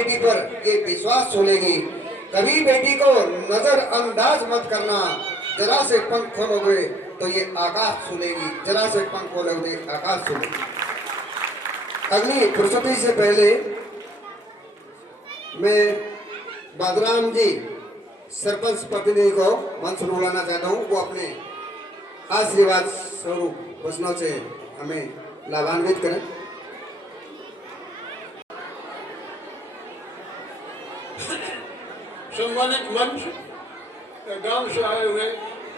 बेटी पर ये विश्वास छोड़ेगी। कभी बेटी को नजरअंदाज मत करना। जरा से पंख खोलोगे तो ये आकाश छूलेगी, जरा से पंख खोलोगे आकाश छूलेगी। अगली फुर्सती से पहले मैं बदराम जी सरपंच प्रतिनिधि को मंच पर बुलाना चाहता हूँ। वो अपने आशीर्वाद स्वरूप वचनों से हमें लाभान्वित करें। सम्मानित मंच, गांव से आए हुए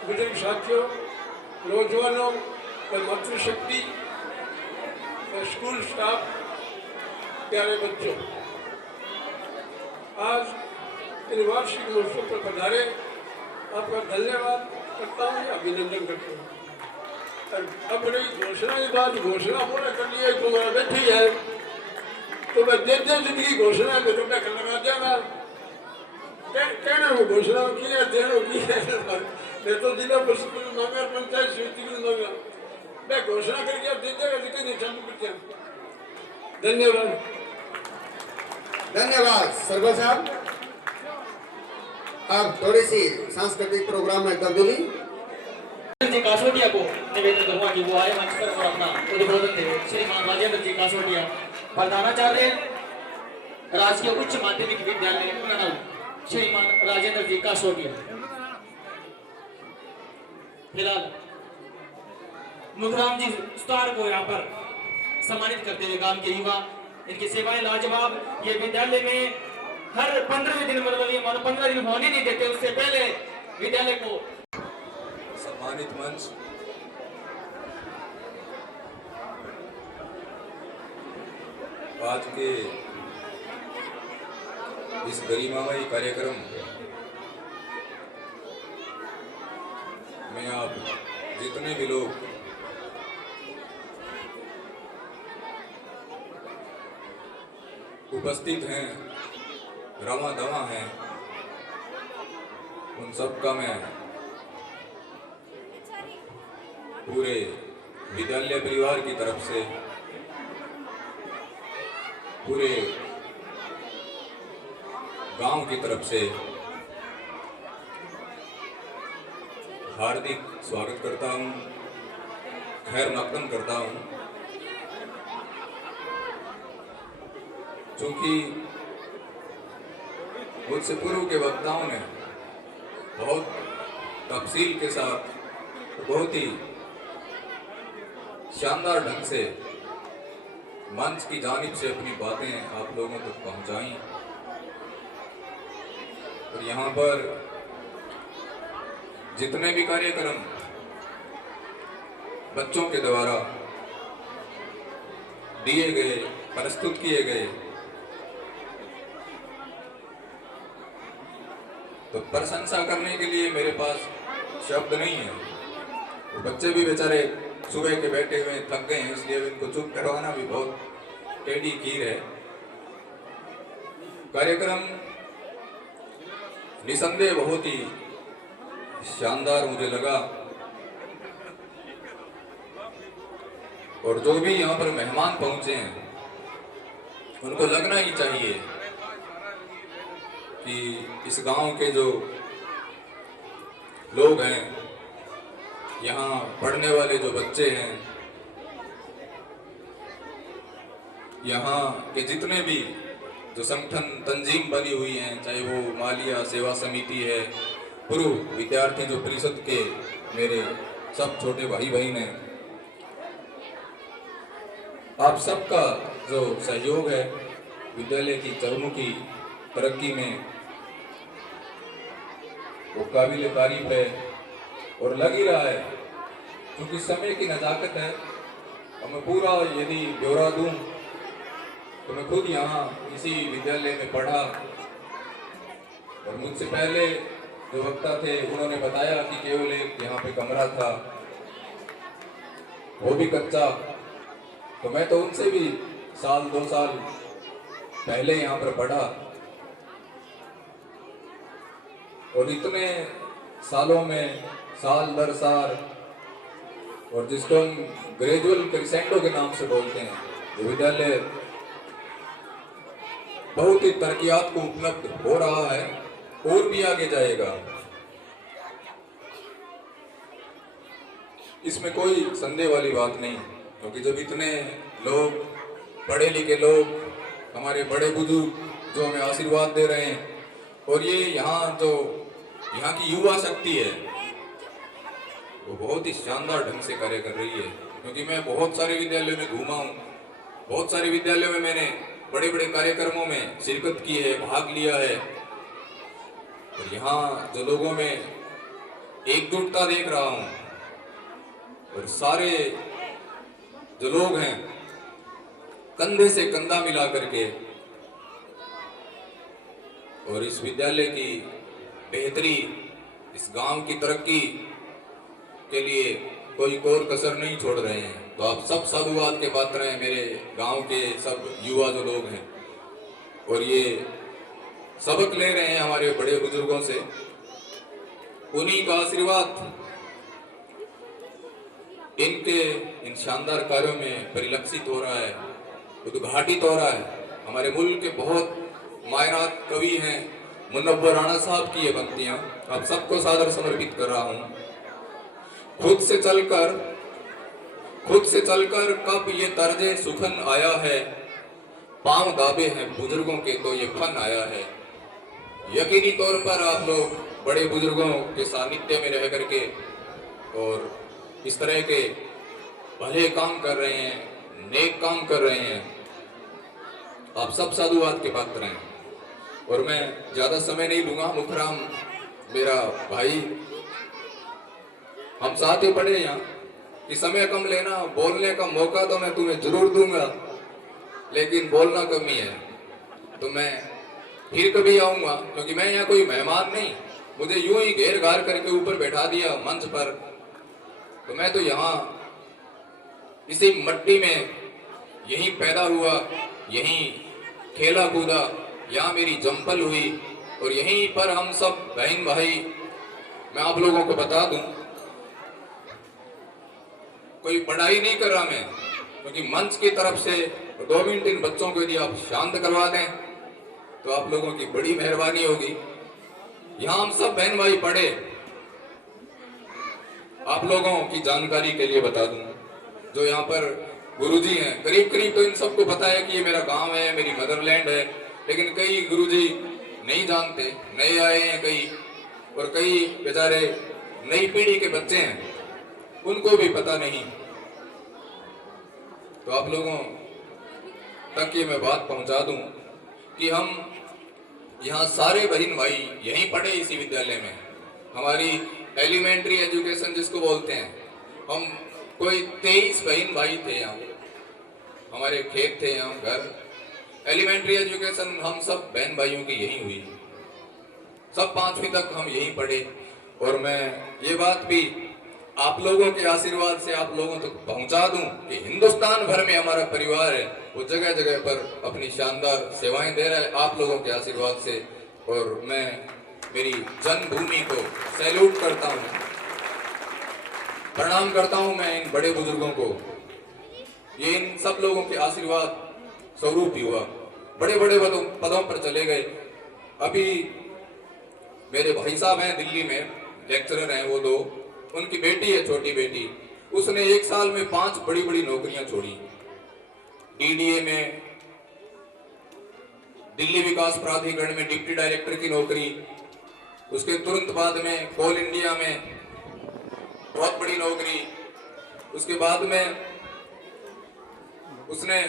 बुजुर्ग साथियों, नौजवानों और मातृशक्ति, स्कूल स्टाफ, प्यारे बच्चों, आज इन वार्षिक महोत्सव पर पधारे आपका धन्यवाद करता हूँ, अभिनंदन करता हूँ। अब रही घोषणा के बाद घोषणा पूरा कर लिया, तुम्हारा बैठी है तो मैं दे जिंदगी घोषणा में रुपया लगा देगा। कहना वो घोषणा की है, देना की है। मैं तो जिला परिषद में मांगा, पंचायत समिति में मांगा, मैं घोषणा करके आप दे देगा, लेकिन नहीं चालू करते हैं। धन्यवाद। धन्यवाद सरपंच साहब। अब थोड़ी सी सांस्कृतिक प्रोग्राम में तब्दीली। जी कासोटिया को निवेदन करूंगा कि वो आए मंच पर और अपना उद्बोधन दे। श्रीमान राजेंद्र जी कासोटिया, प्रधानाचार्य राजकीय उच्च माध्यमिक विद्यालय ननौल, श्रीमान राजेंद्र जी कासोटिया। फिलहाल मुखराम जी स्टार को यहाँ पर सम्मानित करते हुए गांव के युवा, इनकी सेवाएं लाजवाब। ये विद्यालय में हर 15वें दिन, मतलब ये मानो 15 दिन होने नहीं देते, उससे पहले विद्यालय को। सम्मानित मंच, आज के इस गरिमामयी कार्यक्रम में आप जितने भी लोग उपस्थित हैं, रवा दवा हैं, उन सबका मैं पूरे विद्यालय परिवार की तरफ से, पूरे गांव की तरफ से हार्दिक स्वागत करता हूं, खैर मकदम करता हूं। चूंकि मुझसे पूर्व के वक्ताओं ने बहुत तफसील के साथ, बहुत ही शानदार ढंग से मंच की जानिब से अपनी बातें आप लोगों तक पहुंचाई, और यहाँ पर जितने भी कार्यक्रम बच्चों के द्वारा दिए गए, प्रस्तुत किए गए, तो प्रशंसा करने के लिए मेरे पास शब्द नहीं है। तो बच्चे भी बेचारे सुबह के बैठे हुए थक गए हैं, इसलिए इनको चुप करवाना भी बहुत टेढ़ी खीर है। कार्यक्रम निसंदेह बहुत ही शानदार मुझे लगा, और जो भी यहाँ पर मेहमान पहुंचे हैं उनको लगना ही चाहिए कि इस गांव के जो लोग हैं, यहाँ पढ़ने वाले जो बच्चे हैं, यहाँ के जितने भी जो संगठन तंजीम बनी हुई हैं, चाहे वो मालिया सेवा समिति है, पूर्व विद्यार्थी जो परिषद के मेरे सब छोटे भाई बहन हैं, आप सबका जो सहयोग है विद्यालय की चरमुखी तरक्की में, वो काबिल तारीफ है और लग ही रहा है। क्योंकि समय की नज़ाकत है, और मैं पूरा यदि ब्यौरा दूं तो मैं खुद यहाँ इसी विद्यालय में पढ़ा, और मुझसे पहले जो वक्ता थे उन्होंने बताया कि केवल एक यहाँ पे कमरा था, वो भी कच्चा। तो मैं तो उनसे भी साल 2 साल पहले यहाँ पर पढ़ा, और इतने सालों में साल दर साल, और जिसको हम ग्रेजुअल क्रिसेंडो के नाम से बोलते हैं, जो विद्यालय बहुत ही तरक्कियात को उपलब्ध हो रहा है और भी आगे जाएगा। इसमें कोई संदेह वाली बात नहीं, क्योंकि जब इतने लोग, पढ़े लिखे लोग, हमारे बड़े बुजुर्ग जो हमें आशीर्वाद दे रहे हैं, और ये यहाँ की युवा शक्ति है वो बहुत ही शानदार ढंग से कार्य कर रही है। क्योंकि मैं बहुत सारे विद्यालयों में घूमा हूँ, बहुत सारे विद्यालयों में मैंने बड़े बड़े कार्यक्रमों में शिरकत की है, भाग लिया है, और यहाँ जो लोगों में एकजुटता देख रहा हूँ, और सारे जो लोग हैं कंधे से कंधा मिला करके और इस विद्यालय की बेहतरी, इस गांव की तरक्की के लिए कोई कोर कसर नहीं छोड़ रहे हैं। तो आप सब साधुवाद के पात्र हैं, मेरे गांव के सब युवा जो लोग हैं, और ये सबक ले रहे हैं हमारे बड़े बुजुर्गों से। उन्हीं का आशीर्वाद इनके इन शानदार कार्यों में परिलक्षित हो रहा है, उद्घाटित हो रहा है। हमारे मुल्क के बहुत मायनात कवि हैं, मुनव्वर राणा साहब की ये पंक्तियां आप सबको सादर समर्पित कर रहा हूं। खुद से चलकर कब ये तर्जे सुखन आया है, पांव दाबे हैं बुजुर्गों के तो ये फन आया है। यकीनी तौर पर आप लोग बड़े बुजुर्गों के सानिध्य में रह करके और इस तरह के भले काम कर रहे हैं, नेक काम कर रहे हैं, आप सब साधुवाद के पात्र हैं। और मैं ज्यादा समय नहीं लूंगा, मुखराम मेरा भाई, हम साथ ही पढ़े यहाँ कि समय कम लेना, बोलने का मौका तो मैं तुम्हें जरूर दूंगा, लेकिन बोलना कम ही है। तो मैं फिर कभी आऊंगा, क्योंकि मैं यहाँ कोई मेहमान नहीं, मुझे यूं ही घेर घार करके ऊपर बैठा दिया मंच पर, तो मैं तो यहाँ इसी मट्टी में यहीं पैदा हुआ, यहीं खेला कूदा, यहाँ मेरी जंपल हुई, और यहीं पर हम सब बहन भाई। मैं आप लोगों को बता दूं, कोई पढ़ाई नहीं कर रहा मैं, क्योंकि मंच की तरफ से 2 मिनट इन बच्चों को यदि आप शांत करवा दें तो आप लोगों की बड़ी मेहरबानी होगी। यहाँ हम सब बहन भाई पढ़े। आप लोगों की जानकारी के लिए बता दूं, जो यहाँ पर गुरुजी हैं, करीब करीब तो इन सबको पता है कि ये मेरा गांव है, मेरी मदरलैंड है, लेकिन कई गुरुजी नहीं जानते, नए आए हैं कई, और कई बेचारे नई पीढ़ी के बच्चे हैं, उनको भी पता नहीं। तो आप लोगों तक ये मैं बात पहुंचा दूं कि हम यहाँ सारे बहन भाई यहीं पढ़े इसी विद्यालय में। हमारी एलिमेंट्री एजुकेशन जिसको बोलते हैं, हम कोई 23 बहन भाई थे यहाँ, हमारे खेत थे यहाँ, घर। एलिमेंट्री एजुकेशन हम सब बहन भाइयों की यहीं हुई, सब 5वीं तक हम यहीं पढ़े। और मैं ये बात भी आप लोगों के आशीर्वाद से आप लोगों तक पहुंचा दूं कि हिंदुस्तान भर में हमारा परिवार है, वो जगह जगह पर अपनी शानदार सेवाएं दे रहा है आप लोगों के आशीर्वाद से। और मैं मेरी जन्मभूमि को सैल्यूट करता हूं, प्रणाम करता हूं मैं इन बड़े बुजुर्गों को। ये इन सब लोगों के आशीर्वाद स्वरूप ही हुआ, बड़े बड़े पदों पर चले गए। अभी मेरे भाई साहब हैं दिल्ली में, लेक्चरर हैं वो 2, उनकी बेटी है, छोटी बेटी, उसने 1 साल में 5 बड़ी बड़ी नौकरियां छोड़ी। डीडीए में, दिल्ली विकास प्राधिकरण में डिप्टी डायरेक्टर की नौकरी, उसके तुरंत बाद में कोल इंडिया में बहुत बड़ी नौकरी, उसके बाद में उसने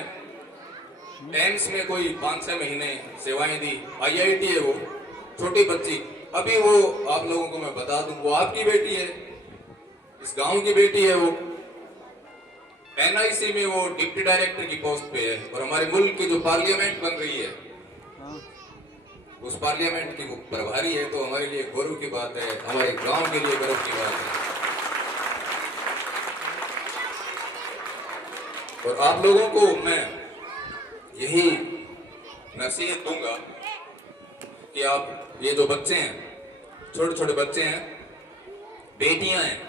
एम्स में कोई 5-6 महीने सेवाएं दी। IIT है वो, छोटी बच्ची। अभी वो आप लोगों को मैं बता दूं, वो आपकी बेटी है, इस गांव की बेटी है। वो NIC में वो डिप्टी डायरेक्टर की पोस्ट पे है, और हमारे मुल्क की जो पार्लियामेंट बन रही है उस पार्लियामेंट की वो प्रभारी है। तो हमारे लिए गौरव की बात है, हमारे गांव के लिए गौरव की बात है। और आप लोगों को मैं यही नसीहत दूंगा कि आप ये जो बच्चे हैं, छोटे छोटे बच्चे हैं, बेटियां हैं,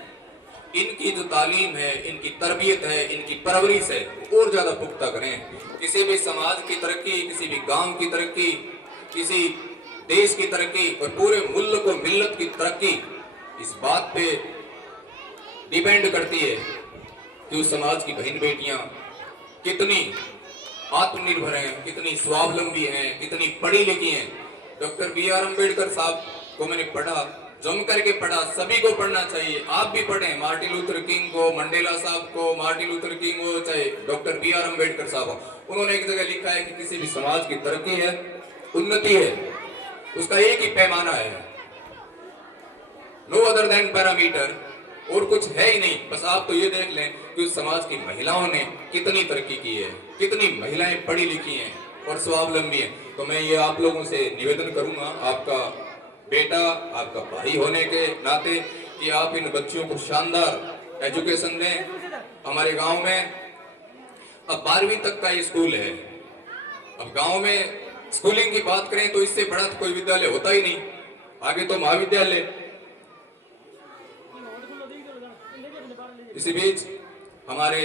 इनकी जो तालीम है, इनकी तरबियत है, इनकी परवरिश है, वो और ज़्यादा पुख्ता करें। किसी भी समाज की तरक्की, किसी भी गांव की तरक्की, किसी देश की तरक्की और पूरे मुल्क और मिल्लत की तरक्की इस बात पे डिपेंड करती है कि उस समाज की बहन बेटियां कितनी आत्मनिर्भर हैं, कितनी स्वावलंबी हैं, कितनी पढ़ी लिखी हैं। Doctor B.R. अम्बेडकर साहब को मैंने पढ़ा, जम करके पढ़ा, सभी को पढ़ना चाहिए। आप भी पढ़ें, मार्टिन लूथर किंग को, मंडेला साहब को, मार्टिन लूथर किंग हो चाहे डॉक्टर B.R. अम्बेडकर साहब हो, उन्होंने एक जगह लिखा है कि किसी भी समाज की तरक्की है, उन्नति है, उसका एक ही पैमाना है, नो अदर देन पैरामीटर, और कुछ है ही नहीं। बस आप तो ये देख लें कि उस समाज की महिलाओं ने कितनी तरक्की की है, कितनी महिलाएं पढ़ी लिखी हैं और स्वावलंबी हैं। तो मैं ये आप लोगों से निवेदन करूंगा, आपका बेटा, आपका भाई होने के नाते, कि आप इन बच्चियों को शानदार एजुकेशन दें। हमारे गांव में अब 12वीं तक का ये स्कूल है। अब गांव में स्कूलिंग की बात करें तो इससे बड़ा तो कोई विद्यालय होता ही नहीं, आगे तो महाविद्यालय। इसी बीच हमारे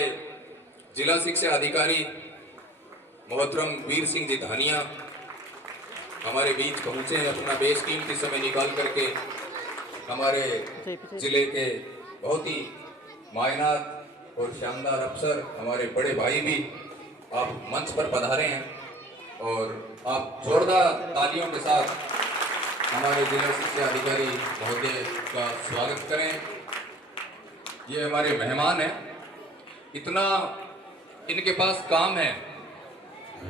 जिला शिक्षा अधिकारी मोहतरम वीर सिंह जी धानिया हमारे बीच पहुंचे हैं, अपना बेशकीमती समय निकाल करके हमारे जिले के बहुत ही मायनात और शानदार अफसर, हमारे बड़े भाई भी आप मंच पर पधारे हैं, और आप जोरदार तालियों के साथ हमारे जिला शिक्षा अधिकारी महोदय का स्वागत करें। ये हमारे मेहमान हैं, इतना इनके पास काम है,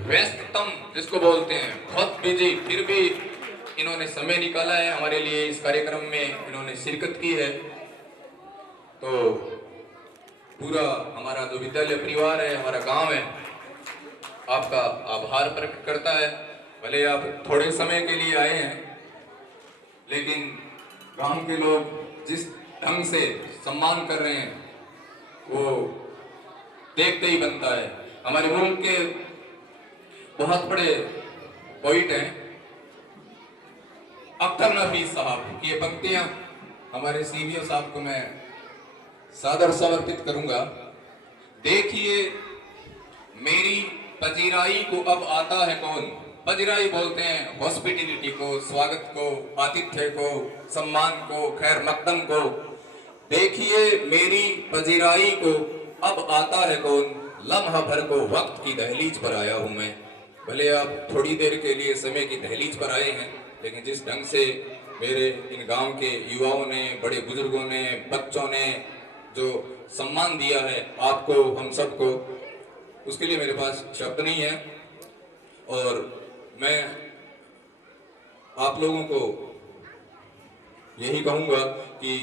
व्यस्ततम जिसको बोलते हैं, बहुत बिजी, फिर भी इन्होंने समय निकाला है हमारे लिए, इस कार्यक्रम में इन्होंने शिरकत की है। तो पूरा हमारा जो विद्यालय परिवार है, हमारा गांव है, आपका आभार प्रकट करता है। भले आप थोड़े समय के लिए आए हैं, लेकिन गांव के लोग जिस ढंग से सम्मान कर रहे हैं वो देखते ही बनता है। हमारे मुल्क के बहुत बड़े पोइट हैं अख्तर नफीस साहब की ये पंक्तियां हमारे CBO साहब को मैं सादर समर्पित करूंगा। देखिए मेरी पजीराई को अब आता है कौन। पजीराई बोलते हैं हॉस्पिटलिटी को, स्वागत को, आतिथ्य को, सम्मान को, खैर मकदम को। देखिए मेरी पजीराई को अब आता है कौन, लम्हा भर को वक्त की दहलीज पर आया हूं मैं। भले आप थोड़ी देर के लिए समय की दहलीज पर आए हैं, लेकिन जिस ढंग से मेरे इन गांव के युवाओं ने, बड़े बुजुर्गों ने, बच्चों ने जो सम्मान दिया है आपको, हम सबको, उसके लिए मेरे पास शब्द नहीं है। और मैं आप लोगों को यही कहूंगा कि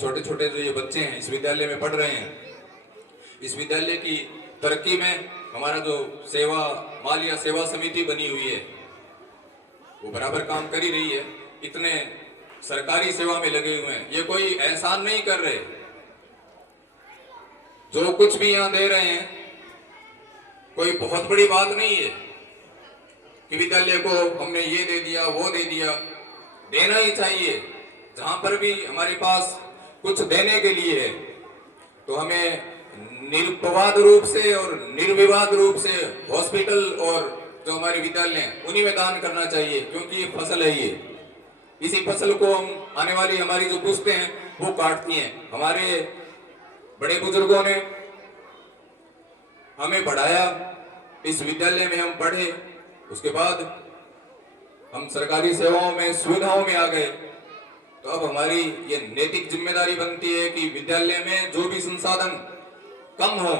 छोटे छोटे जो ये बच्चे हैं इस विद्यालय में पढ़ रहे हैं, इस विद्यालय की तरक्की में हमारा जो सेवा मालिया सेवा समिति बनी हुई है वो बराबर काम कर ही रही है। इतने सरकारी सेवा में लगे हुए हैं, ये कोई एहसान नहीं कर रहे। जो कुछ भी यहाँ दे रहे हैं कोई बहुत बड़ी बात नहीं है कि विद्यालय को हमने ये दे दिया, वो दे दिया। देना ही चाहिए। जहां पर भी हमारे पास कुछ देने के लिए है तो हमें निरपवाद रूप से और निर्विवाद रूप से हॉस्पिटल और जो हमारे विद्यालय हैं उन्हीं में दान करना चाहिए, क्योंकि ये फसल है। ये इसी फसल को हम आने वाली हमारी जो पुश्तें हैं वो काटती हैं। हमारे बड़े बुजुर्गों ने हमें पढ़ाया, इस विद्यालय में हम पढ़े, उसके बाद हम सरकारी सेवाओं में, सुविधाओं में आ गए। तो अब हमारी ये नैतिक जिम्मेदारी बनती है कि विद्यालय में जो भी संसाधन कम हो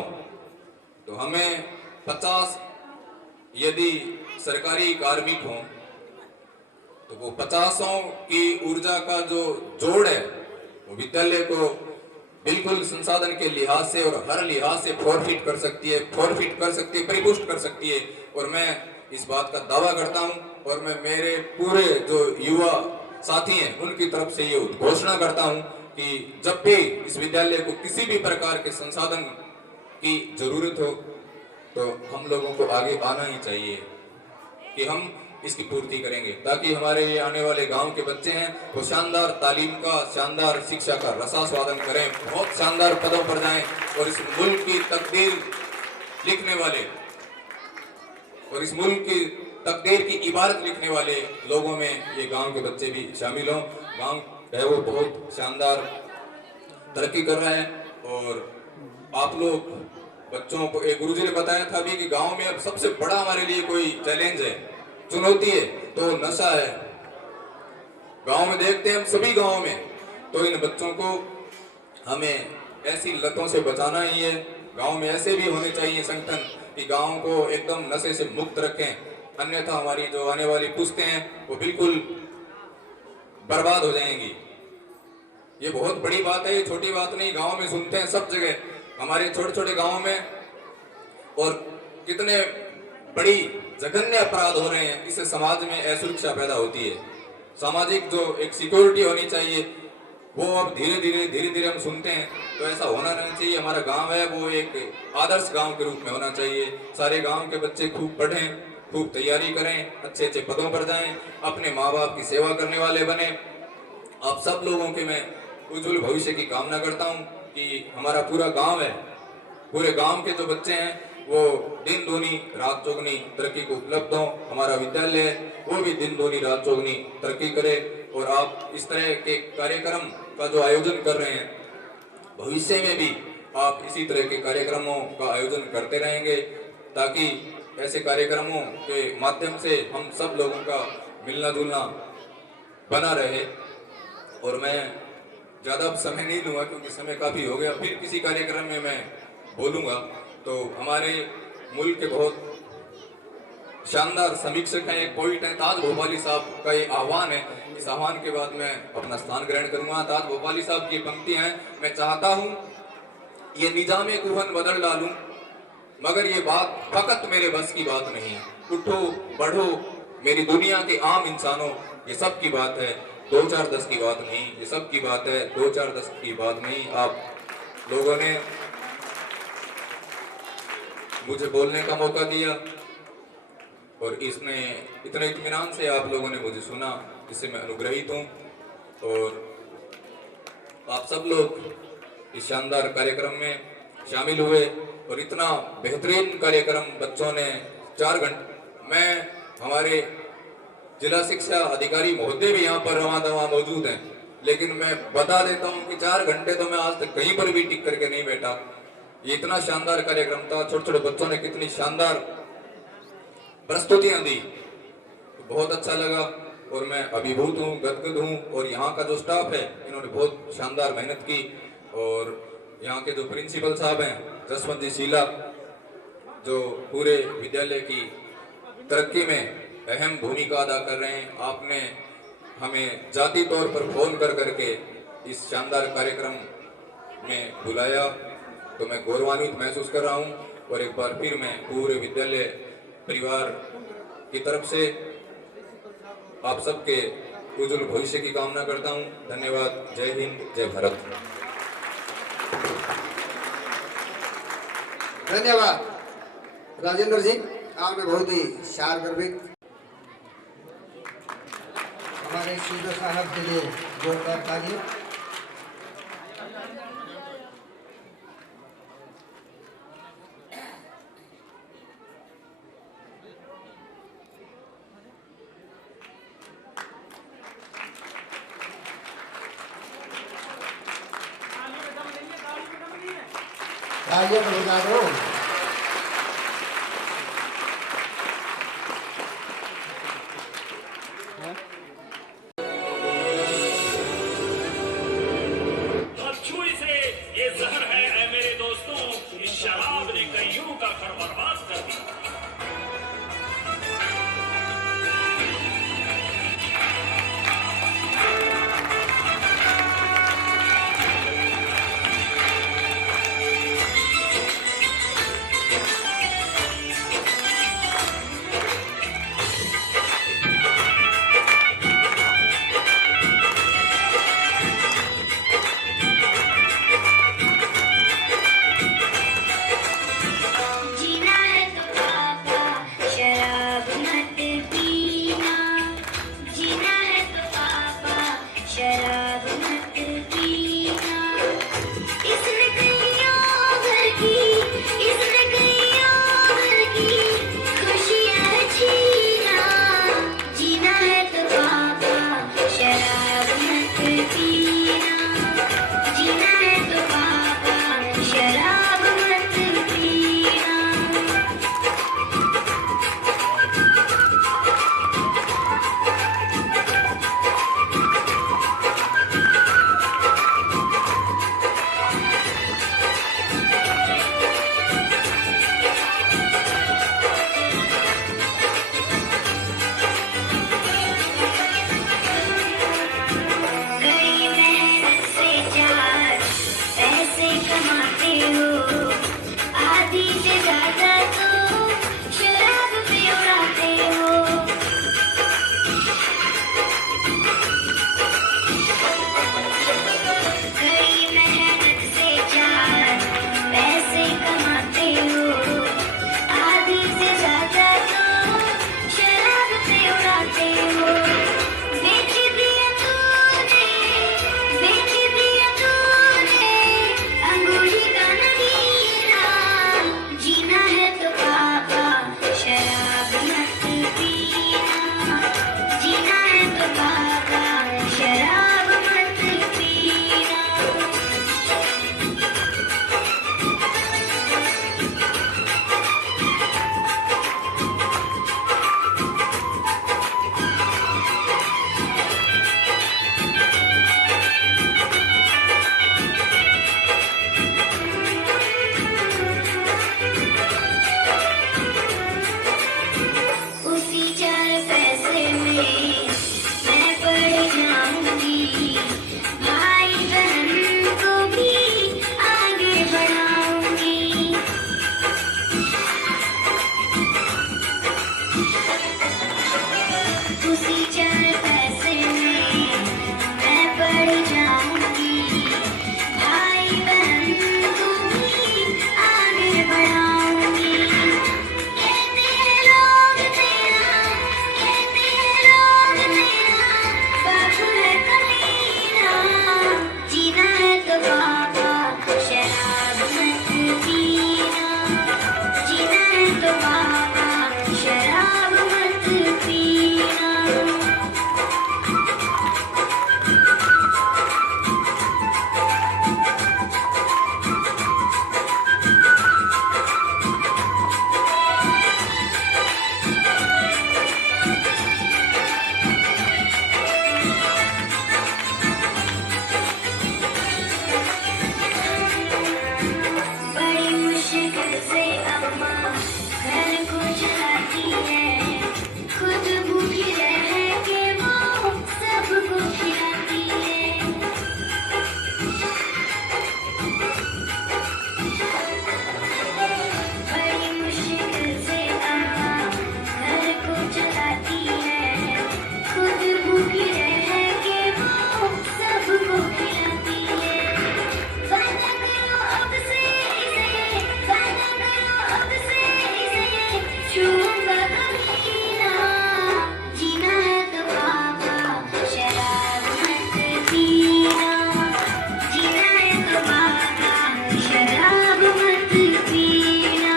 तो हमें 50 यदि सरकारी कार्मिक हों तो वो 50 की ऊर्जा का जो जोड़ है वो विद्यालय को बिल्कुल संसाधन के लिहाज से और हर लिहाज से फोरफिट कर सकती है, परिपुष्ट कर सकती है। और मैं इस बात का दावा करता हूं और मैं मेरे पूरे जो युवा साथी हैं उनकी तरफ से ये घोषणा करता हूं कि जब भी इस विद्यालय को किसी भी प्रकार के संसाधन की जरूरत हो तो हम लोगों को आगे आना ही चाहिए कि हम इसकी पूर्ति करेंगे, ताकि हमारे ये आने वाले गांव के बच्चे हैं वो शानदार तालीम का, शानदार शिक्षा का रसास्वादन करें, बहुत शानदार पदों पर जाएं और इस मुल्क की तकदीर लिखने वाले और इस मुल्क की तकदीर की इबारत लिखने वाले लोगों में ये गांव के बच्चे भी शामिल हों। गांव है वो बहुत शानदार तरक्की कर रहा है और आप लोग बच्चों को, एक गुरुजी ने बताया था अभी कि गांव में अब सबसे बड़ा हमारे लिए कोई चैलेंज है, चुनौती है, तो नशा है। गांव में देखते हैं हम सभी गांव में, तो इन बच्चों को हमें ऐसी लतों से बचाना ही है। गांव में ऐसे भी होने चाहिए संगठन कि गांव को एकदम नशे से मुक्त रखें, अन्यथा हमारी जो आने वाली पुश्तें हैं वो बिल्कुल बर्बाद हो जाएंगी। ये बहुत बड़ी बात है, ये छोटी बात नहीं। गांव में सुनते हैं सब जगह, हमारे छोटे छोटे गांव में, और कितने बड़ी जघन्य अपराध हो रहे हैं। इससे समाज में असुरक्षा पैदा होती है। सामाजिक जो एक सिक्योरिटी होनी चाहिए वो अब धीरे धीरे हम सुनते हैं, तो ऐसा होना नहीं चाहिए। हमारा गांव है वो एक आदर्श गांव के रूप में होना चाहिए। सारे गांव के बच्चे खूब पढ़ें, खूब तैयारी करें, अच्छे अच्छे पदों पर जाएं, अपने माँ बाप की सेवा करने वाले बने। आप सब लोगों के मैं उज्जवल भविष्य की कामना करता हूं कि हमारा पूरा गांव है, पूरे गांव के जो बच्चे हैं वो दिन दूनी रात चौगुनी तरक्की को उपलब्ध हो। हमारा विद्यालय है वो भी दिन दूनी रात चौगुनी तरक्की करे। और आप इस तरह के कार्यक्रम का जो आयोजन कर रहे हैं, भविष्य में भी आप इसी तरह के कार्यक्रमों का आयोजन करते रहेंगे, ताकि ऐसे कार्यक्रमों के माध्यम से हम सब लोगों का मिलना जुलना बना रहे। और मैं ज़्यादा समय नहीं लूँगा क्योंकि समय काफ़ी हो गया, फिर किसी कार्यक्रम में मैं बोलूँगा। तो हमारे मुल्क के बहुत शानदार समीक्षक हैं, एक पोइट हैं, ताज भोपाली साहब का ये आह्वान है। इस आह्वान के बाद मैं अपना स्थान ग्रहण करूँगा। ताज भोपाली साहब की पंक्ति हैं, मैं चाहता हूँ ये निजामे कुहन बदल डालूं, मगर ये बात फकत मेरे बस की बात नहीं। उठो बढ़ो मेरी दुनिया के आम इंसानों, ये सब की बात है, 2-4-10 की बात नहीं। ये सब की बात है, 2-4-10 की बात नहीं। आप लोगों ने मुझे बोलने का मौका दिया और इसने इतने इत्मीनान से आप लोगों ने मुझे सुना, इससे मैं अनुग्रहित हूँ। और आप सब लोग इस शानदार कार्यक्रम में शामिल हुए और इतना बेहतरीन कार्यक्रम बच्चों ने 4 घंटे में, हमारे जिला शिक्षा अधिकारी महोदय भी यहाँ पर रवां दवा मौजूद हैं, लेकिन मैं बता देता हूँ कि 4 घंटे तो मैं आज तक कहीं पर भी टिक करके नहीं बैठा। ये इतना शानदार कार्यक्रम था, छोटे छोटे बच्चों ने कितनी शानदार प्रस्तुतियां दी, तो बहुत अच्छा लगा और मैं अभिभूत हूँ, गदगद हूँ। और यहाँ का जो स्टाफ है इन्होंने बहुत शानदार मेहनत की। और यहाँ के जो प्रिंसिपल साहब हैं जसवंत जी शीला, जो पूरे विद्यालय की तरक्की में अहम भूमिका अदा कर रहे हैं। आपने हमें जाती तौर पर फोन कर करके इस शानदार कार्यक्रम में बुलाया, तो मैं गौरवान्वित महसूस कर रहा हूँ। और एक बार फिर मैं पूरे विद्यालय परिवार की तरफ से आप सबके उज्जवल भविष्य की कामना करता हूँ। धन्यवाद। जय हिंद, जय भारत। धन्यवाद राजेंद्र जी, आपने बहुत ही शार गर्भित हमारे सीधो साहब के लिए जोरदार तालियां। तालियां तो बजा दो। छुई से ये जहर है ऐ मेरे दोस्तों, इस शराब ने कईयों का घर बर्बाद कर दिया। शराब मत पीना, इसने कईयों घर की, इसने कईयों घर की खुशियाँ छीना। जीना है तो बाबा शराब मत पीना, जीना है तो बाबा शराब मत पीना। कई मेहनत से चार पैसे कमाते हो, आधी से ज्यादा तो शराब पे उड़ाते हो। कई मेहनत से चार पैसे कमाते हो, आधी से ज्यादा तो शराब पे उड़ाते हो। बेच दिया तूने, बेच दिया तूने अंगूठी का नगीना। जीना है तो बाबा शराब मत पीना, जीना है तो बाबा शराब मत पीना। उसी चार पैसे में मैं पढ़ जाऊंगी, भाई बहन को भी आगे बढ़ाऊंगी। उसी चार पैसे में मैं पढ़ जाऊंगी, भाई बहन को भी आगे बढ़ाऊंगी। कहते हैं लोग तेरा, कहते हैं लोग तेरा बाबू है कमीना। जीना है तो बाबा शराब मत पीना, जीना है तो बाबा शराब मत पीना। बड़ी मुश्किल से अम्मा घर को चलाती है, खुद भूखी रह के वो सबको खिलाती है। बड़ी मुश्किल से अम्मा घर को चलाती है, खुद भूखी रह के वो सबको खिलाती है। वादा करो अब से इसे, वादा करो अब से इसे छूऊंगा कभी ना। जीना है तो बाबा शराब मत पीना, जीना है तो बाबा शराब मत पीना।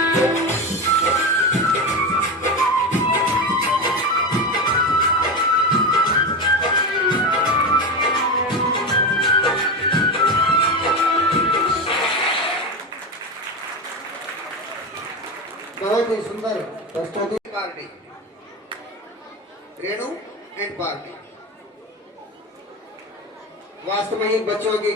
बहुत ही सुंदर प्रस्तुति। पार्टी रेणु एंड पार्टी वास्तव में इन बच्चों की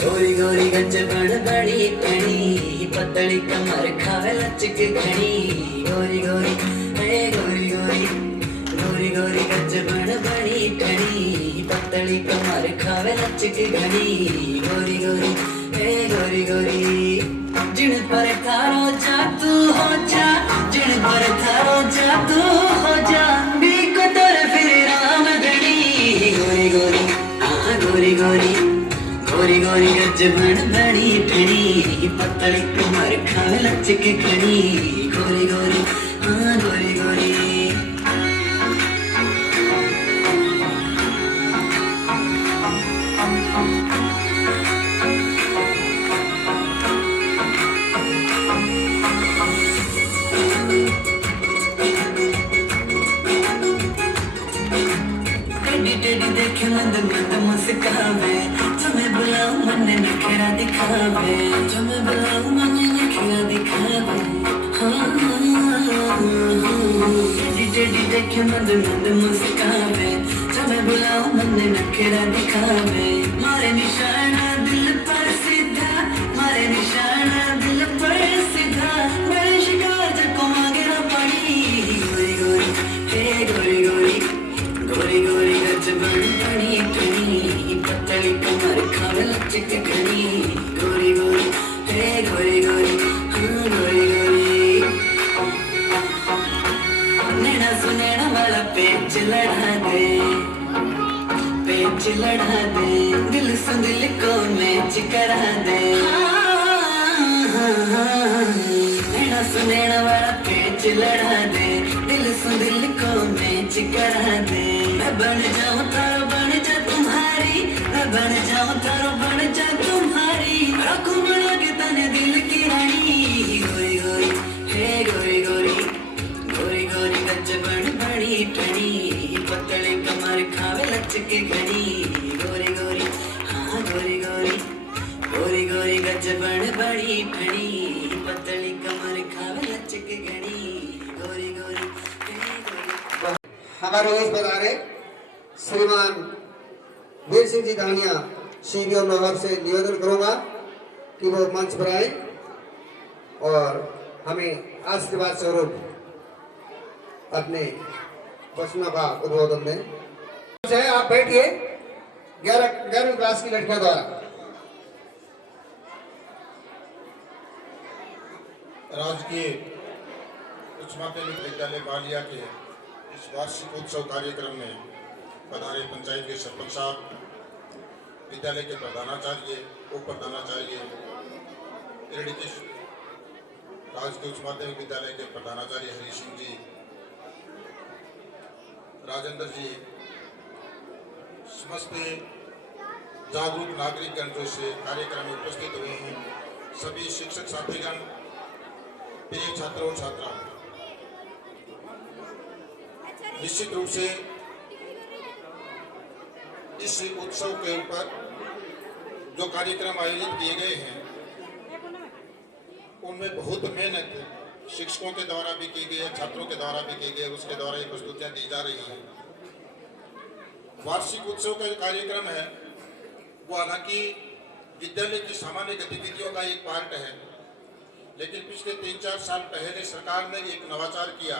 गोरी गोरी गंज बड़ बड़ी कणी, पतली कमर खावे लचक घनी। गोरी गोरी हे गोरी गोरी, गोरी गोरी गंज बड़ बड़ी कणी, पतली कमर खावे लचक घनी। गोरी गोरी हे गोरी गोरी, जिन पर थारो जादू हो जा, जिन पर थारो जादू हो जा, बीको तोर फिर राम धनी। गोरी गोरी गोरी गोरी, गोरी गोरी गज बड़ बड़ी ठणी, पतली कमर खावे लचक घनी गोरी गोरी हाँ गोरी गोरी देखे मंद मंद मुस्कावे जो मैं बुलाऊं मन नखरा दिखावे जो मैं बुलाऊं मन नखरा दिखावे टेढ़ी देखे मंद मंद मुस्कावे जो मैं बुलाऊं मन नखरा दिखावे मारे निशाना दिल पर सीधा मारे निशाना दिल पर सीधा मेरे शिकार जको मांगे ना पड़ी गोरी गोरी हे गोरी गोरी गोरी गोरी गजबन बड़ी घनी पतली कमर खावे लचक घनी गोरी गोरी हे गोरी गोरी हाँ गोरी गोरी नैना सुनैना वाला पेच लड़ा दे दिल से दिल को मैच करा दे नैना सुनैना वाला पेच लड़ा दे दिल से दिल को मैच करा दे मैं बन जाऊं तारो बन जा तुम्हारी मैं बन जाऊं तारो बन जा तुम्हारी रखूं बना के तने दिल की रानी गोरी गोरी हे गोरी गोरी गोरी गोरी गजबन बड़ी टनी पतले कमर खावे लचक घनी गोरी गोरी हाँ गोरी गोरी गोरी गोरी गजबन बड़ी टनी पतली कमर खावे लचक घनी गोरी गोरी हमारे इस बदारे श्रीमान वीर सिंह जी धानिया सीबीओ नवाब से निवेदन करूंगा कि वो मंच पर आए और हमें आशीर्वाद स्वरूप अपने वचनों का उद्बोधन दें। आप बैठिए 11वीं क्लास की लड़कियों द्वारा। राजकीय उच्च माध्यमिक विद्यालय बालिया के इस वार्षिक उत्सव कार्यक्रम में पधारे पंचायत के सरपंच साहब, विद्यालय के प्रधानाचार्य, उप प्रधानाचार्य, राजकीय उच्च माध्यमिक विद्यालय के प्रधानाचार्य हरि सिंह जी, राजेंद्र जी, समस्त जागरूक नागरिकगण जो इस कार्यक्रम में उपस्थित हुए हैं, सभी शिक्षक साथीगण, प्रिय छात्र और छात्राओं, निश्चित रूप से इस उत्सव के ऊपर जो कार्यक्रम आयोजित किए गए हैं उनमें बहुत मेहनत शिक्षकों के द्वारा भी की गई है, छात्रों के द्वारा भी की गई है, उसके द्वारा ये प्रस्तुतियां दी जा रही हैं। वार्षिक उत्सव का जो कार्यक्रम है वो हालांकि विद्यालय की सामान्य गतिविधियों का एक पार्ट है, लेकिन पिछले 3-4 साल पहले सरकार ने एक नवाचार किया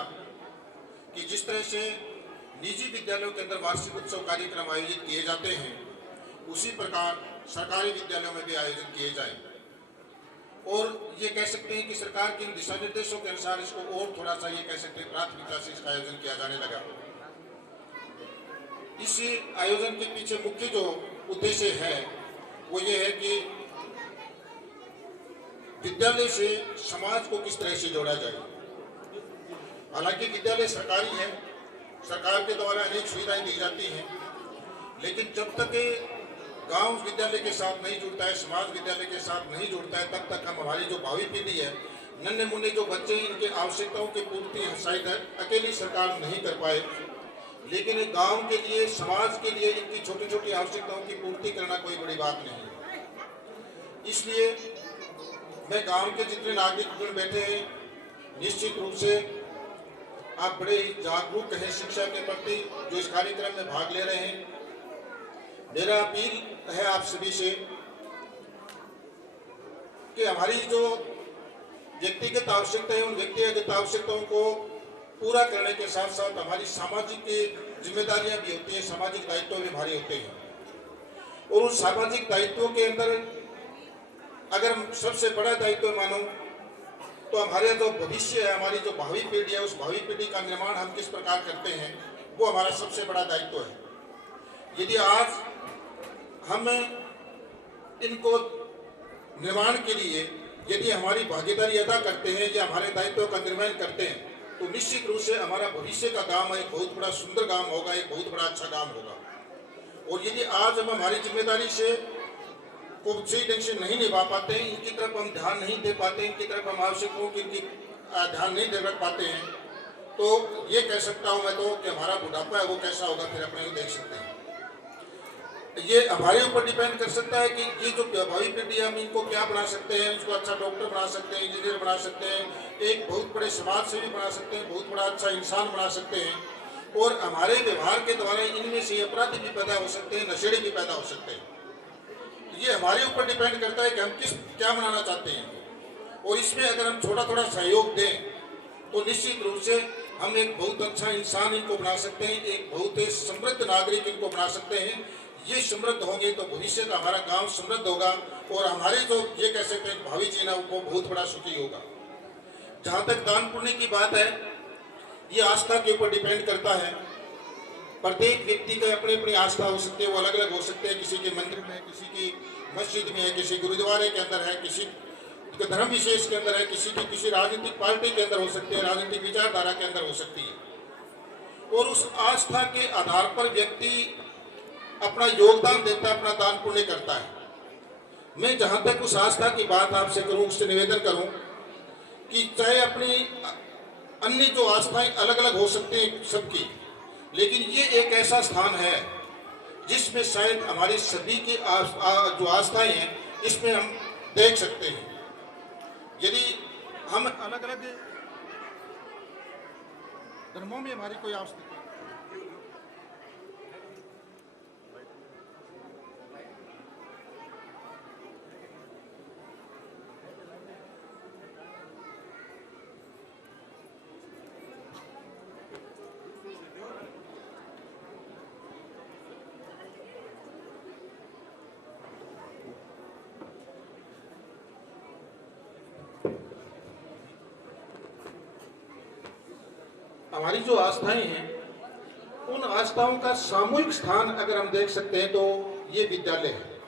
कि जिस तरह से निजी विद्यालयों के अंदर वार्षिक उत्सव कार्यक्रम आयोजित किए जाते हैं उसी प्रकार सरकारी विद्यालयों में भी आयोजित किए जाएं। और ये कह सकते हैं कि सरकार के दिशा निर्देशों के अनुसार इसको और थोड़ा सा ये कह सकते हैं प्राथमिकता से इसका आयोजन किया जाने लगा। इस आयोजन के पीछे मुख्य जो उद्देश्य है वो ये है कि विद्यालय से समाज को किस तरह से जोड़ा जाए। हालांकि विद्यालय सरकारी है, सरकार के द्वारा अनेक सुविधाएं दी जाती हैं, लेकिन जब तक गांव विद्यालय के साथ नहीं जुड़ता है, समाज विद्यालय के साथ नहीं जुड़ता है, तब तक हम हमारी जो भावी पीढ़ी है, नन्हे मुन्ने जो बच्चे हैं, इनके आवश्यकताओं की पूर्ति शायद अकेली सरकार नहीं कर पाए, लेकिन गांव के लिए, समाज के लिए इनकी छोटी छोटी आवश्यकताओं की पूर्ति करना कोई बड़ी बात नहीं है। इसलिए मैं गांव के जितने नागरिक बैठे हैं, निश्चित रूप से आप बड़े जागरूक हैं शिक्षा के प्रति जो इस कार्यक्रम में भाग ले रहे हैं। मेरा अपील है आप सभी से कि हमारी जो व्यक्तिगत आवश्यकता है उन व्यक्तिगत आवश्यकताओं को पूरा करने के साथ साथ हमारी सामाजिक जिम्मेदारियां भी होती हैं, सामाजिक दायित्व भी हमारे होते हैं। और उन सामाजिक दायित्वों के अंदर अगर सबसे बड़ा दायित्व मानो तो हमारे जो भविष्य है, हमारी जो भावी पीढ़ी है, उस भावी पीढ़ी का निर्माण हम किस प्रकार करते हैं वो हमारा सबसे बड़ा दायित्व है। यदि आज हम इनको निर्माण के लिए यदि हमारी भागीदारी अदा करते हैं या हमारे दायित्व का निर्वहन करते हैं तो निश्चित रूप से हमारा भविष्य का गांव एक बहुत बड़ा सुंदर गांव होगा, एक बहुत बड़ा अच्छा गांव होगा। और यदि आज हम हमारी जिम्मेदारी से को सही ढंग से नहीं निभा पाते हैं, इनकी तरफ हम ध्यान नहीं दे पाते, इनकी तरफ हम आवश्यक हो कि इनकी ध्यान नहीं दे रख पाते हैं, तो ये कह सकता हूँ मैं तो कि हमारा बुढ़ापा है वो कैसा होगा फिर अपने को देख सकते हैं। ये हमारे ऊपर डिपेंड कर सकता है कि ये जो भावी पीढ़ी है हम इनको क्या बना सकते हैं, इसको अच्छा डॉक्टर बना सकते हैं, इंजीनियर बना सकते हैं, एक बहुत बड़े समाज सेवी बना सकते हैं, बहुत बड़ा अच्छा इंसान बना सकते हैं। और हमारे व्यवहार के द्वारा इनमें से अपराधी भी पैदा हो सकते हैं, नशेड़ी भी पैदा हो सकते हैं। ये हमारे ऊपर डिपेंड करता है कि हम क्या बनाना चाहते हैं। और इसमें अगर हम थोड़ा सहयोग दें तो निश्चित रूप से हम एक बहुत अच्छा इंसान इनको बना सकते हैं, एक बहुत समृद्ध नागरिक इनको बना सकते हैं। ये समृद्ध होंगे तो भविष्य का हमारा गांव समृद्ध होगा और हमारे जो ये कह सकते हैं भावी जीना वो बहुत बड़ा सुखी होगा। जहाँ तक दान पुण्य की बात है, ये आस्था के ऊपर डिपेंड करता है। प्रत्येक व्यक्ति का अपनी अपनी आस्था हो सकती है, वो अलग अलग हो सकते हैं। किसी के मंदिर में है, किसी की मस्जिद में है, किसी गुरुद्वारे के अंदर है, किसी धर्म विशेष के अंदर है, किसी की किसी राजनीतिक पार्टी के अंदर हो सकती है, राजनीतिक विचारधारा के अंदर हो सकती है। और उस आस्था के आधार पर व्यक्ति अपना योगदान देता है, अपना दान पुण्य करता है। मैं जहाँ तक उस आस्था की बात आपसे करूँ, उससे निवेदन करूँ कि चाहे अपनी अन्य जो आस्थाएं अलग अलग हो सकती हैं सबकी, लेकिन ये एक ऐसा स्थान है जिसमें शायद हमारी सभी की जो आस्थाएं हैं इसमें हम देख सकते हैं। यदि हम अलग अलग धर्मों में हमारी कोई आस्था हमारी जो आस्थाएं हैं उन आस्थाओं का सामूहिक स्थान अगर हम देख सकते हैं तो ये विद्यालय है।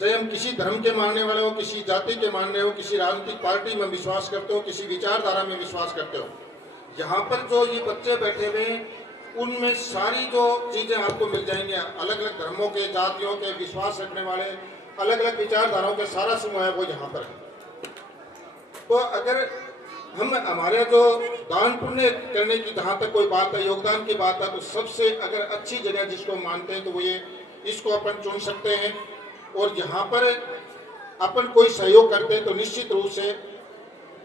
चाहे हम किसी धर्म के मानने वाले हो, किसी जाति के मानने हो, किसी राजनीतिक पार्टी में विश्वास करते हो, किसी विचारधारा में विश्वास करते हो, यहाँ पर जो ये बच्चे बैठे हुए हैं उनमें सारी जो चीजें आपको मिल जाएंगी। अलग अलग धर्मों के, जातियों के, विश्वास रखने वाले, अलग अलग विचारधाराओं के सारा समूह है वो यहाँ पर है। तो अगर हम हमारे जो दान पुण्य करने की जहाँ तक कोई बात है, योगदान की बात है, तो सबसे अगर अच्छी जगह जिसको मानते हैं तो वो ये इसको अपन चुन सकते हैं। और यहाँ पर अपन कोई सहयोग करते हैं तो निश्चित रूप से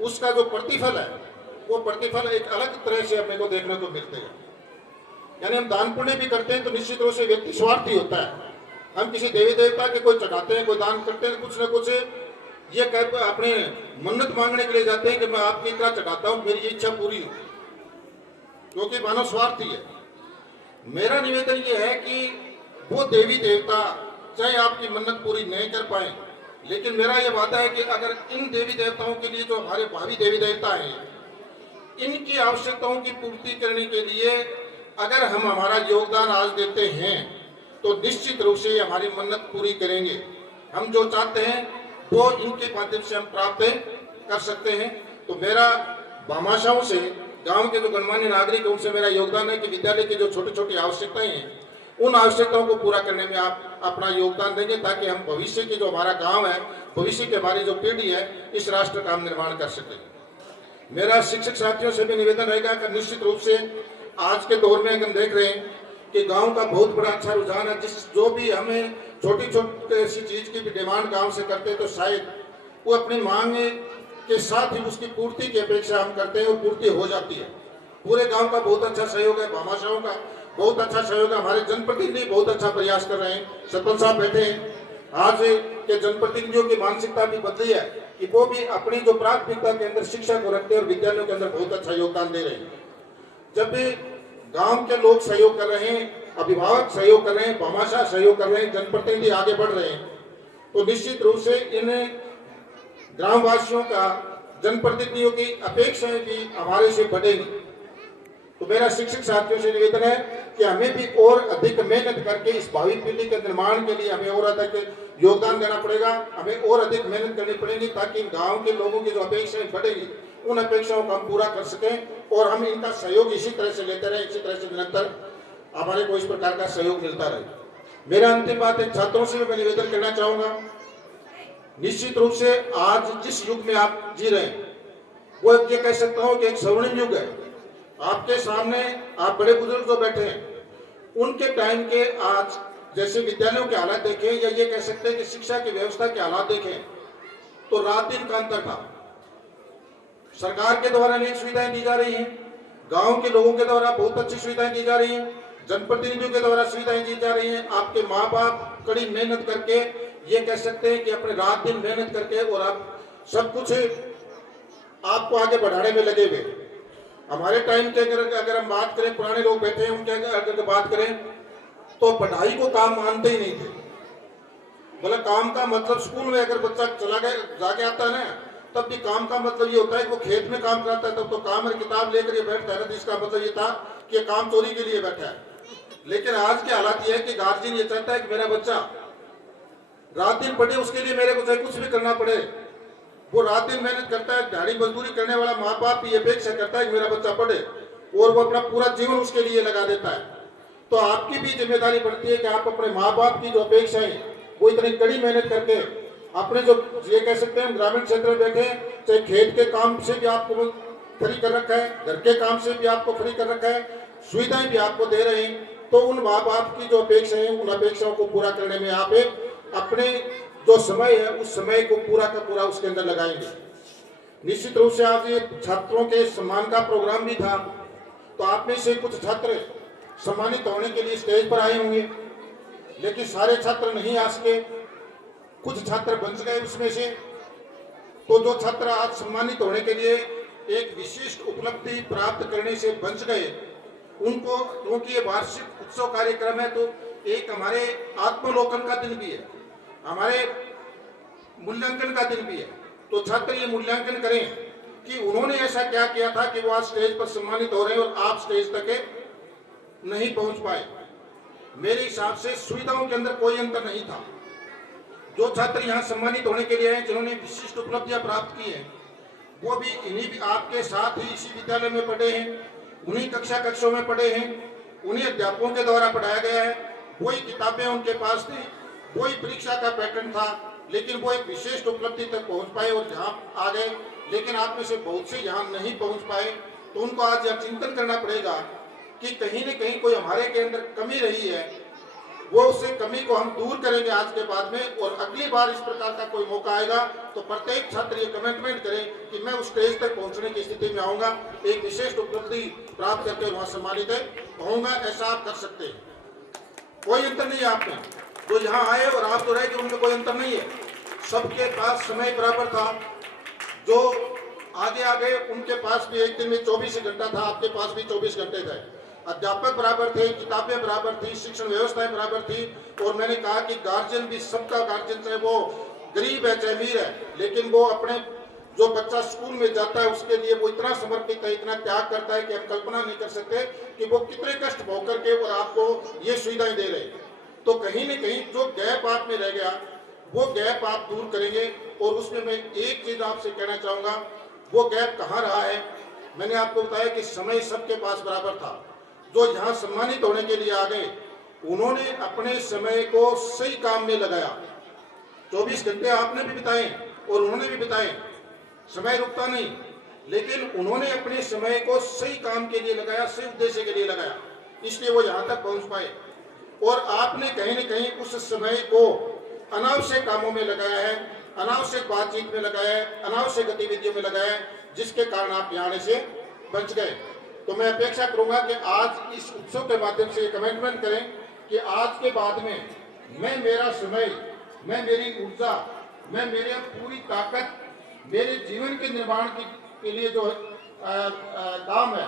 उसका जो प्रतिफल है वो प्रतिफल एक अलग तरह से अपने को देखने को मिलते हैं। यानी हम दान पुण्य भी करते हैं तो निश्चित रूप से व्यक्ति स्वार्थी होता है। हम किसी देवी देवता के कोई चढ़ाते हैं, कोई दान करते हैं, कुछ न कुछ ये कह अपने मन्नत मांगने के लिए जाते हैं कि मैं आपकी इतना चढ़ाता हूँ, मेरी इच्छा पूरी हो, क्योंकि मानव स्वार्थी है। मेरा निवेदन ये है कि वो देवी देवता चाहे आपकी मन्नत पूरी नहीं कर पाए, लेकिन मेरा ये वादा है कि अगर इन देवी देवताओं के लिए जो हमारे भावी देवी देवता हैं, इनकी आवश्यकताओं की पूर्ति करने के लिए अगर हम हमारा योगदान आज देते हैं तो निश्चित रूप से हमारी मन्नत पूरी करेंगे। हम जो चाहते हैं वो इनके माध्यम से हम प्राप्त कर सकते हैं। तो मेरा भामाशाहों से, गांव के जो गणमान्य नागरिक हैं उनसे मेरा योगदान है कि विद्यालय की जो छोटी छोटी आवश्यकताएं हैं उन आवश्यकताओं को पूरा करने में आप अपना योगदान देंगे, ताकि हम भविष्य की जो हमारा गांव है, भविष्य की हमारी जो पीढ़ी है, इस राष्ट्र का हम निर्माण कर सकें। मेरा शिक्षक साथियों से भी निवेदन रहेगा कि निश्चित रूप से आज के दौर में हम देख रहे हैं कि गांव का बहुत बड़ा अच्छा रुझान है। जो भी हमें छोटी छोटी ऐसी चीज की भी डिमांड गांव से करते हैं तो शायद वो अपनी मांग के साथ ही उसकी पूर्ति की अपेक्षा हम करते हैं और पूर्ति हो जाती है। पूरे गांव का बहुत अच्छा सहयोग है, भामाशाहों का बहुत अच्छा सहयोग है, हमारे जनप्रतिनिधि बहुत अच्छा प्रयास कर रहे हैं। सरपंच साहब बैठे हैं, आज के जनप्रतिनिधियों की मानसिकता भी बदली है कि वो भी अपनी जो प्राथमिकता के अंदर शिक्षा को रखते हैं और विद्यालयों के अंदर बहुत अच्छा योगदान दे रहे हैं। जब भी गांव के लोग सहयोग कर रहे हैं, अभिभावक सहयोग कर रहे हैं, भामाशाह सहयोग कर रहे हैं, जनप्रतिनिधि आगे बढ़ रहे हैं, तो निश्चित रूप से इन ग्रामवासियों का, जनप्रतिनिधियों की अपेक्षाएं भी हमारे से बढ़ेगी। तो मेरा शिक्षक साथियों से निवेदन है कि हमें भी और अधिक मेहनत करके इस भावी पीढ़ी के निर्माण के लिए हमें और अधिक योगदान देना पड़ेगा, हमें और अधिक मेहनत करनी पड़ेगी ताकि गांव के लोगों की जो अपेक्षाएं बढ़ेगी उन अपेक्षाओं को हम पूरा कर सकें और हम इनका सहयोग इसी तरह से लेते रहे, इसी तरह से निरंतर हमारे को इस प्रकार का सहयोग मिलता रहे। मेरा अंतिम बात है, छात्रों से मैं निवेदन करना चाहूंगा, निश्चित रूप से आज जिस युग में आप जी रहे हैं वो ये कह सकता हूं कि एक स्वर्णिम युग है। आपके सामने आप बड़े बुजुर्ग जो बैठे हैं उनके टाइम के आज जैसे विद्यालयों के हालात देखें या ये कह सकते हैं कि शिक्षा की व्यवस्था के हालात देखें तो रात दिन का अंतर था। सरकार के द्वारा अनेक सुविधाएं दी जा रही हैं, गांव के लोगों के द्वारा बहुत अच्छी सुविधाएं दी जा रही हैं, जनप्रतिनिधियों के द्वारा सुविधाएं दी जा रही हैं। आपके माँ बाप कड़ी मेहनत करके ये कह सकते हैं कि अपने रात दिन मेहनत करके और आप सब कुछ आपको आगे बढ़ाने में लगे हुए। हमारे टाइम के अगर हम बात करें, पुराने लोग बैठे हैं उनके अगर बात करें तो पढ़ाई को काम मानते ही नहीं थे। बोला काम का मतलब स्कूल में अगर बच्चा चला गया जाके आता है ना तब भी काम का मतलब ये होता है कि वो खेत में काम कराता है, तब तो काम और किताब लेकर ये बैठता है ना, इसका मतलब ये था कि काम चोरी के लिए बैठा है। लेकिन आज के हालात ये है कि गार्जियन ये चाहता है कि मेरा बच्चा रात दिन पढ़े, उसके लिए मेरे को चाहे कुछ भी करना पड़े, वो रात दिन मेहनत करता है। दिहाड़ी मजदूरी करने वाला माँ बाप भी अपेक्षा करता है कि मेरा बच्चा पढ़े और वो अपना पूरा जीवन उसके लिए लगा देता है। तो आपकी भी जिम्मेदारी बढ़ती है कि आप अपने माँ बाप की जो अपेक्षाएं वो इतनी कड़ी मेहनत करके अपने जो ये कह सकते हैं ग्रामीण क्षेत्र में बैठे, चाहे खेत के काम से भी आपको फ्री कर रखा है, घर के काम से भी आपको फ्री कर रखा है, सुविधाएं भी आपको दे रहे हैं, तो उन माँ बाप की जो अपेक्षाएं हैं उन अपेक्षाओं को पूरा करने में आप अपने जो समय है उस समय को पूरा का पूरा उसके अंदर लगाएंगे। निश्चित रूप से आज ये छात्रों के सम्मान का प्रोग्राम भी था, तो आप में से कुछ छात्र सम्मानित होने के लिए स्टेज पर आए होंगे, लेकिन सारे छात्र नहीं आ सके, कुछ छात्र बच गए उसमें से। तो जो छात्र आज सम्मानित होने के लिए एक विशिष्ट उपलब्धि प्राप्त करने से बच गए उनको, क्योंकि ये वार्षिक उत्सव कार्यक्रम है तो एक हमारे आत्मलोकन का दिन भी है, हमारे मूल्यांकन का दिन भी है। तो छात्र ये मूल्यांकन करें कि उन्होंने ऐसा क्या किया था कि वो आज स्टेज पर सम्मानित हो रहे हैं और आप स्टेज तक नहीं पहुंच पाए। मेरे हिसाब से सुविधाओं के अंदर कोई अंतर नहीं था। जो छात्र यहाँ सम्मानित होने के लिए आए, जिन्होंने विशिष्ट उपलब्धियां प्राप्त की हैं, वो भी इन्हीं भी आपके साथ ही इसी विद्यालय में पढ़े हैं, उन्हीं कक्षों में पढ़े हैं, उन्हीं अध्यापकों के द्वारा पढ़ाया गया है, वही किताबें उनके पास थी, वही परीक्षा का पैटर्न था, लेकिन वो एक विशिष्ट उपलब्धि तक पहुंच पाए और यहाँ आ गए। लेकिन आप में से बहुत से यहाँ नहीं पहुंच पाए, तो उनको आज यह चिंतन करना पड़ेगा कि कहीं न कहीं कोई हमारे के अंदर कमी रही है, वो उससे कमी को हम दूर करेंगे आज के बाद में। और अगली बार इस प्रकार का कोई मौका आएगा तो प्रत्येक छात्र ये कमिटमेंट करे कि मैं उस स्टेज तक पहुंचने की स्थिति में आऊंगा, एक विशिष्ट उपलब्धि प्राप्त करके वहां सम्मानित होऊंगा। ऐसा आप कर सकते हैं, कोई अंतर नहीं है आप में। जो यहाँ आए और आप तो रहे कि उनमें कोई अंतर नहीं है, सबके पास समय बराबर था। जो आगे आ गए उनके पास भी एक दिन में 24 घंटा था, आपके पास भी 24 घंटे थे। अध्यापक बराबर थे, किताबें बराबर थी, शिक्षण व्यवस्थाएं बराबर थी। और मैंने कहा कि गार्जियन भी, सबका गार्जियन चाहे वो गरीब है चाहे अमीर है, लेकिन वो अपने जो बच्चा स्कूल में जाता है उसके लिए वो इतना समर्पित है, इतना त्याग करता है कि आप कल्पना नहीं कर सकते कि वो कितने कष्ट भोग करके और आपको ये सुविधाएं दे रहे हैं। तो कहीं न कहीं जो गैप आप में रह गया वो गैप आप दूर करेंगे। और उसमें मैं एक चीज आपसे कहना चाहूंगा, वो गैप कहाँ रहा है। मैंने आपको बताया कि समय सबके पास बराबर था। जो यहाँ सम्मानित होने के लिए आ गए उन्होंने अपने समय को सही काम में लगाया। 24 घंटे आपने भी बिताए और उन्होंने भी बिताए, समय रुकता नहीं, लेकिन उन्होंने अपने समय को सही काम के लिए लगाया, सही उद्देश्य के लिए लगाया, इसलिए वो यहाँ तक पहुँच पाए। और आपने कहीं न कहीं उस समय को अनावश्यक कामों में लगाया है, अनावश्यक बातचीत में लगाया है, अनावश्यक गतिविधियों में लगाया है, जिसके कारण आप यहाँ आने से बच गए। तो मैं अपेक्षा करूंगा कि आज इस उत्सव के माध्यम से कमिटमेंट करें कि आज के बाद में मैं मेरा समय, मैं मेरी ऊर्जा, मैं मेरी पूरी ताकत मेरे जीवन के निर्माण के लिए जो काम है,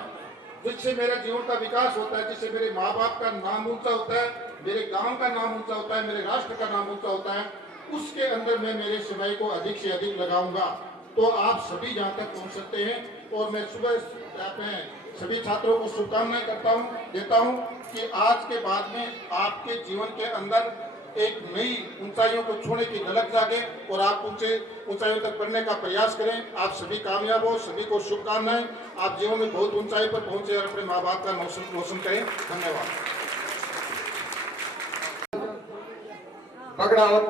जिससे मेरे जीवन का विकास होता है, जिससे मेरे माँ बाप का नाम ऊंचा होता है, मेरे गांव का नाम ऊंचा होता है, मेरे राष्ट्र का नाम ऊंचा होता है, उसके अंदर मैं मेरे समय को अधिक से अधिक लगाऊंगा। तो आप सभी यहाँ तक पहुँच सकते हैं। और मैं सुबह अपने सभी छात्रों को शुभकामनाएं देता हूँ कि आज के बाद में आपके जीवन के अंदर एक नई ऊंचाइयों को छूने की ललक जागे और आप ऊंचाइयों तक बढ़ने का प्रयास करें। आप सभी कामयाब हो, सभी को शुभकामनाएं। आप जीवन में बहुत ऊंचाई पर पहुंचे और अपने माँ बाप का नाम रोशन करें। धन्यवाद। पकड़ा और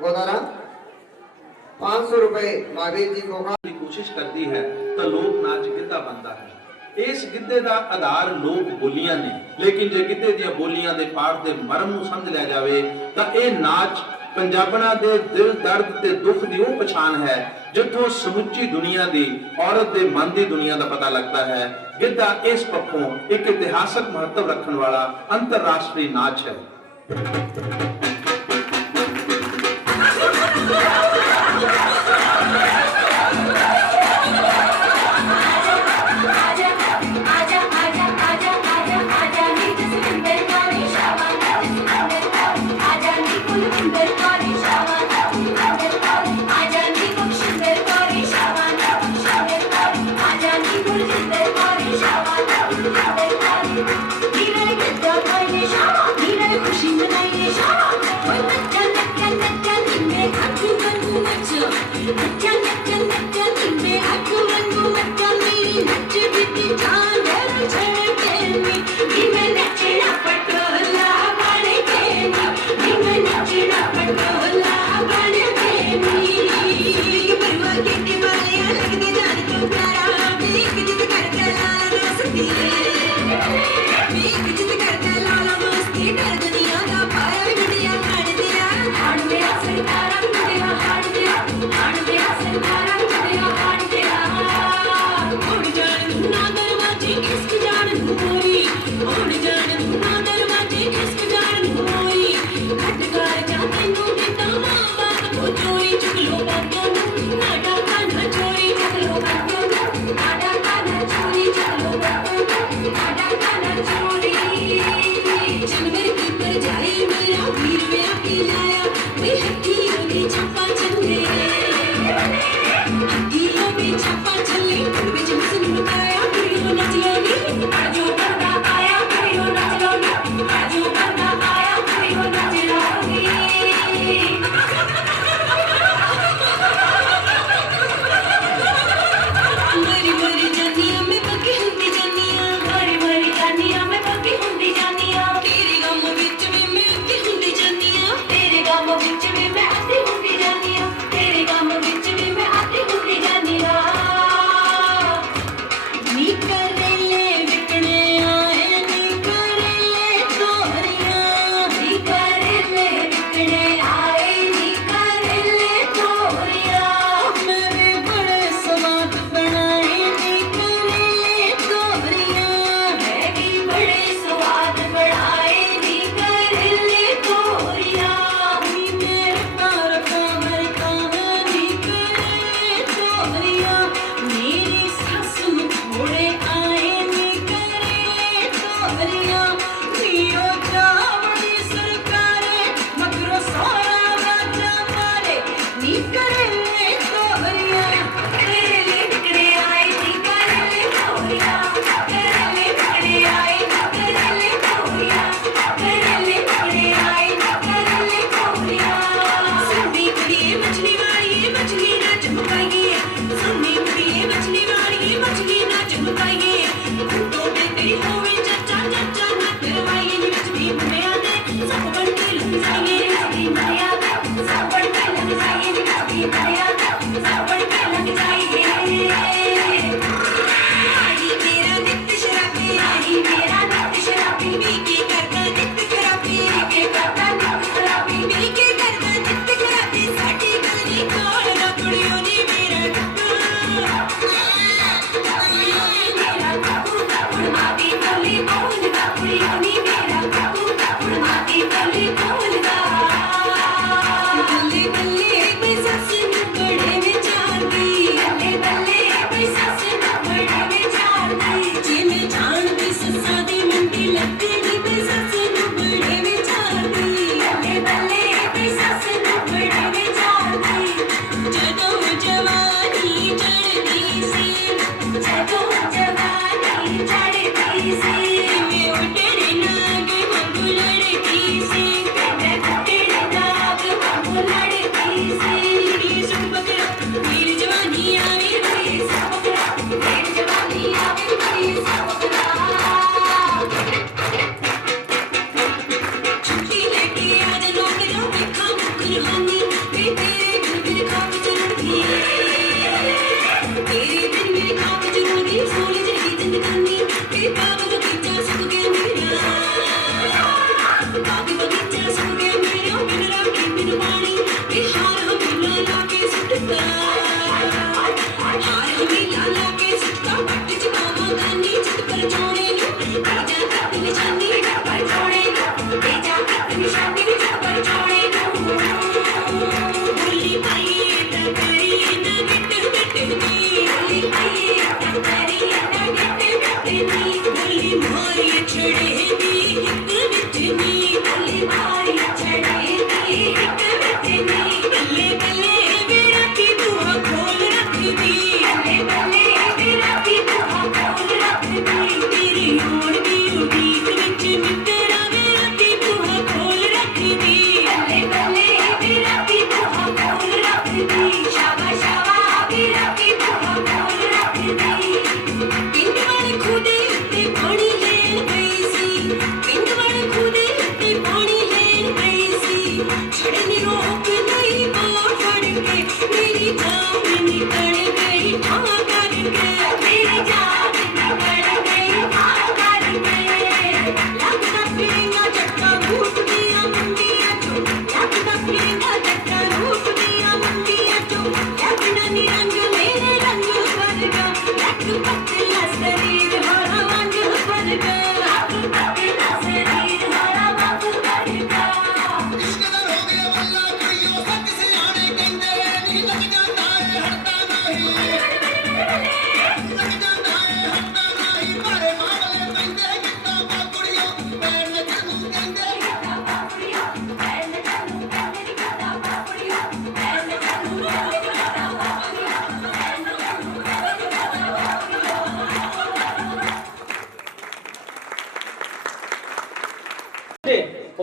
गोदारा 500 रुपए महावीर जी को ਦੀ ਕੋਸ਼ਿਸ਼ ਕਰਦੀ ਹੈ ਤਾਂ ਲੋਕ ਨਾਚ ਗਿੱਧਾ ਬਣਦਾ ਹੈ। ਇਸ ਗਿੱਧੇ ਦਾ ਆਧਾਰ ਲੋਕ ਬੋਲੀਆਂ ਨੇ, ਲੇਕਿਨ ਜੇ ਗਿੱਧੇ ਦੀਆਂ ਬੋਲੀਆਂ ਦੇ ਪਾਠ ਦੇ ਮਰਮ ਨੂੰ ਸਮਝ ਲਿਆ ਜਾਵੇ ਤਾਂ ਇਹ ਨਾਚ ਪੰਜਾਬਣਾਂ ਦੇ ਦਿਲ ਦਰਦ ਤੇ ਦੁੱਖ ਦੀ ਉਹ ਪਛਾਣ ਹੈ ਜਿੱਥੋਂ ਸਮੁੱਚੀ ਦੁਨੀਆ ਦੀ ਔਰਤ ਦੇ ਮਨ ਦੀ ਦੁਨੀਆ ਦਾ ਪਤਾ ਲੱਗਦਾ ਹੈ। ਗਿੱਧਾ ਇਸ ਪੱਖੋਂ ਇੱਕ ਇਤਿਹਾਸਕ ਮਹੱਤਵ ਰੱਖਣ ਵਾਲਾ ਅੰਤਰਰਾਸ਼ਟਰੀ ਨਾਚ ਹੈ। See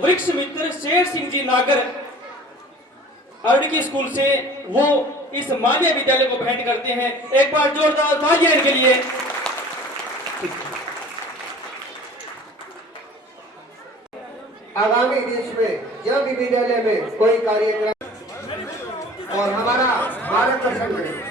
वृक्ष मित्र शेर सिंह जी नागर अरडकी स्कूल से वो इस मान्य विद्यालय को भेंट करते हैं। एक बार जोरदार तालियां इनके लिए। आगामी देश में जब भी विद्यालय में कोई कार्यक्रम और हमारा भारत का संघ